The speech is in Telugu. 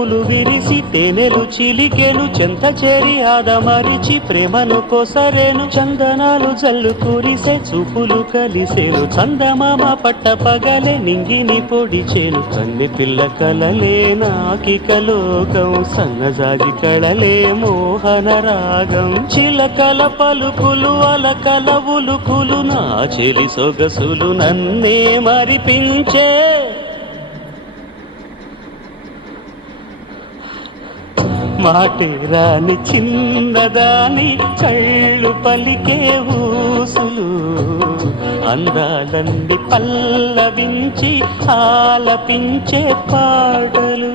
పూలు విరిసి తేనెలు చిలికెను చెంత చేరి ఆదమరిచి ప్రేమను కోసరేను చందనాలు జల్లు కురిసే చూపులు కలిసేను చందమామ పట్ట పగలే నింగిని పొడిచేను కన్నె పిల్ల కలలే నాకిక లోకం సన్నజాజి కళలే మోహన రాగం చిలకల పలుకులు అలకల ఉలుకులు నా చెలి సొగసులు నన్నే మరిపించే మాటే రాని చిన్నదాని కళ్ళు పలికే ఊసులు అందాలన్నీ పల్లవించి ఆలపించే పాటలు